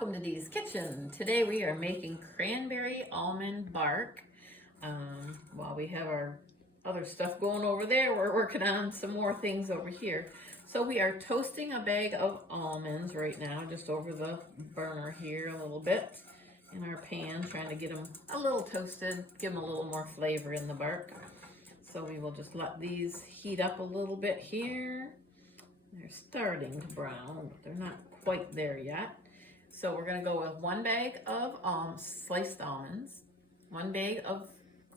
welcome to Dee's Kitchen. Today we are making cranberry almond bark. While we have our other stuff going over there, we're working on some more things over here. So we are toasting a bag of almonds right now, just over the burner here a little bit in our pan, trying to get them a little toasted, give them a little more flavor in the bark. So we will just let these heat up a little bit here. They're starting to brown, but they're not quite there yet. So we're gonna go with 1 bag of sliced almonds, 1 bag of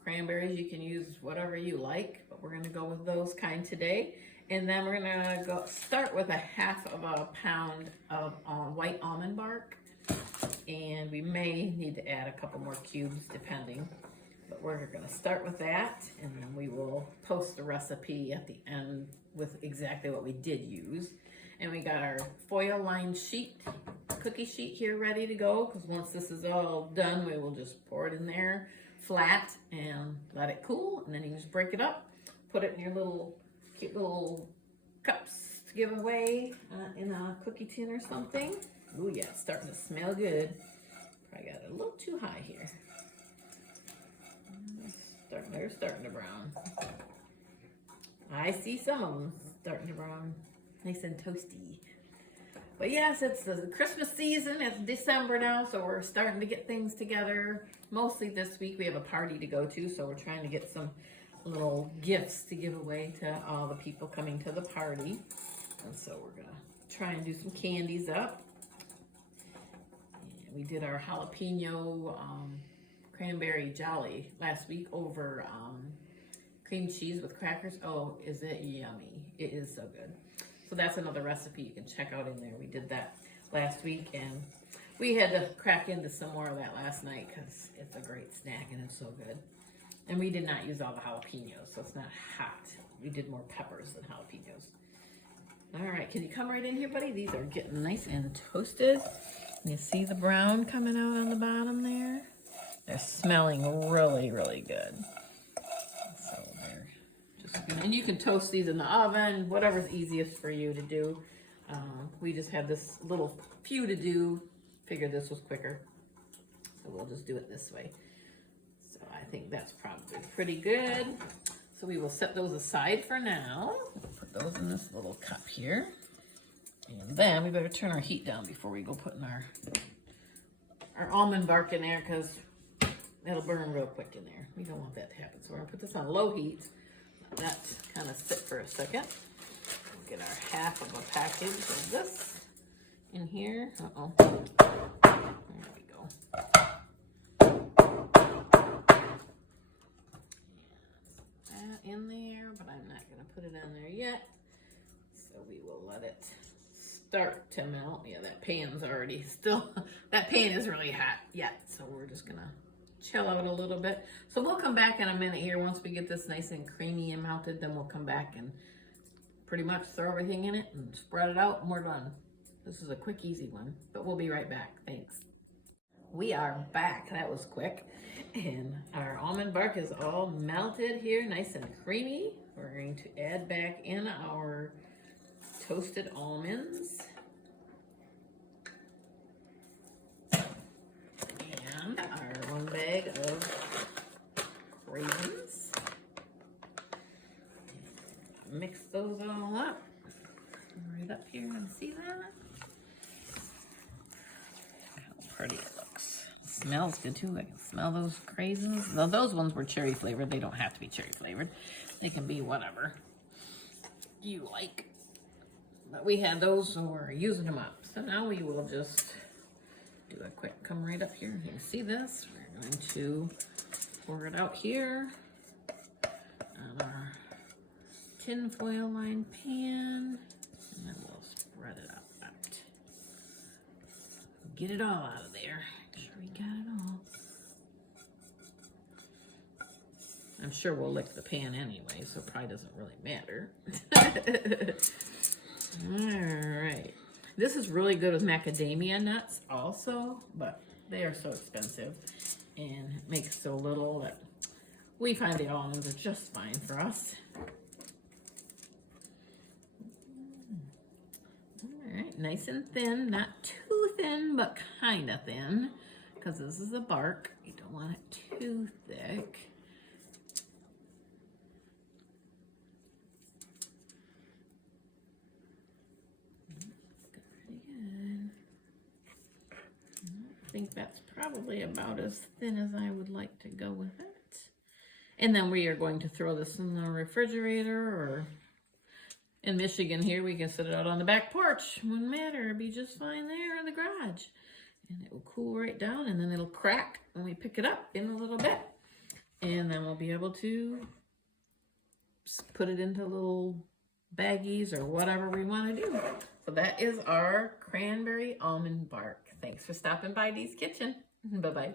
cranberries. You can use whatever you like, but we're gonna go with those kind today. And then we're gonna start with 1/2 pound of white almond bark. And we may need to add a couple more cubes depending, but we're gonna start with that, and then we will post the recipe at the end with exactly what we did use. And we got our foil lined sheet, cookie sheet here ready to go, because once this is all done, we will just pour it in there flat and let it cool, and then you can just break it up, put it in your little cute little cups to give away in a cookie tin or something. Oh yeah, it's starting to smell good. Probably got it a little too high here. They're starting to brown. I see some of them starting to brown. Nice and toasty. But yes, it's the Christmas season. It's December now, so we're starting to get things together. Mostly this week we have a party to go to, so we're trying to get some little gifts to give away to all the people coming to the party. And so we're gonna try and do some candies up. And we did our jalapeno cranberry jelly last week over cream cheese with crackers. Oh, is it yummy? It is so good. So that's another recipe you can check out in there. We did that last week, and we had to crack into some more of that last night because it's a great snack and it's so good. And we did not use all the jalapenos, so it's not hot. We did more peppers than jalapenos. All right, can you come right in here, buddy? These are getting nice and toasted. You see the brown coming out on the bottom there? They're smelling really, really good. So they're just, and you can toast these in the oven, whatever's easiest for you to do. We just had this little few to do. Figured this was quicker, so we'll just do it this way. So I think that's probably pretty good. So we will set those aside for now. Put those in this little cup here. And then we better turn our heat down before we go putting our almond bark in there, because it'll burn real quick in there. We don't want that to happen. So we're gonna put this on low heat. Let that kind of sit for a second. We'll get our 1/2 package of this in here. Uh-oh. There we go. That in there, but I'm not gonna put it on there yet. So we will let it start to melt. Yeah, that pan's already that pan is really hot yet. So we're just gonna chill out a little bit. So we'll come back in a minute here. Once we get this nice and creamy and melted, then we'll come back and pretty much throw everything in it and spread it out, and we're done. This is a quick, easy one, but we'll be right back. Thanks. We are back. That was quick. And our almond bark is all melted here, nice and creamy. We're going to add back in our toasted almonds. And our 1 bag of raisins. Mix those all up. Right up here, and see that? How pretty it looks. It smells good too. I can smell those raisins. Now, those ones were cherry flavored. They don't have to be cherry flavored. They can be whatever you like. But we had those, so we're using them up. So now we will just do a quick come right up here. You can see this. We're going to pour it out here on our tin foil lined pan. And then we'll spread it out. Get it all out of there. Make sure we got it all. I'm sure we'll lick the pan anyway, so it probably doesn't really matter. All right. This is really good with macadamia nuts also, but they are so expensive and it makes so little that we find the almonds are just fine for us. All right, nice and thin, not too thin, but kind of thin, because this is the bark. You don't want it too thick. I think that's probably about as thin as I would like to go with it. And then we are going to throw this in the refrigerator, or in Michigan here, we can set it out on the back porch. Wouldn't matter, it'd be just fine there in the garage. And it will cool right down, and then it'll crack when we pick it up in a little bit. And then we'll be able to put it into little baggies or whatever we want to do. So that is our cranberry almond bark. Thanks for stopping by Dee's Kitchen. Bye-bye.